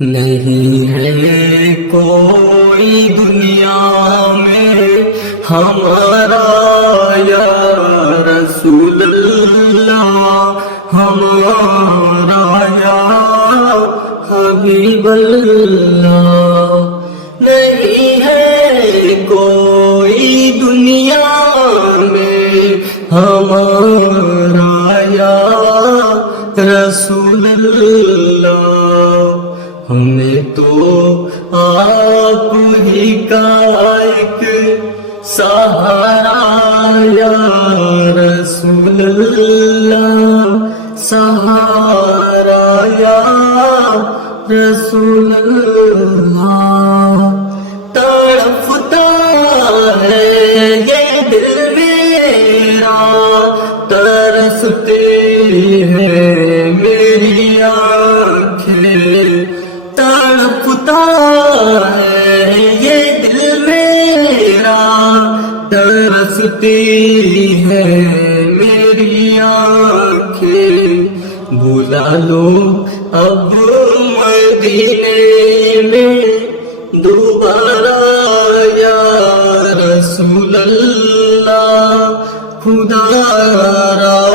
نہیں ہے کوئی دنیا میں ہمارا یا رسول اللہ، ہمارا یا حبیب اللہ۔ نہیں ہے کوئی دنیا میں ہمارا یا رسول اللہ، ہمیں تو آپ ہی کا ایک سہارا یا رسول اللہ، سہارا یا رسول اللہ۔ تڑپتا ہے یہ دل میرا، ترستی ہے میری آنکھیں، تڑپتا ہے یہ دل میرا، ترستی ہے میری آنکھیں۔ بلا لو اب مدینے میں دوبارہ یا رسول اللہ، خدا را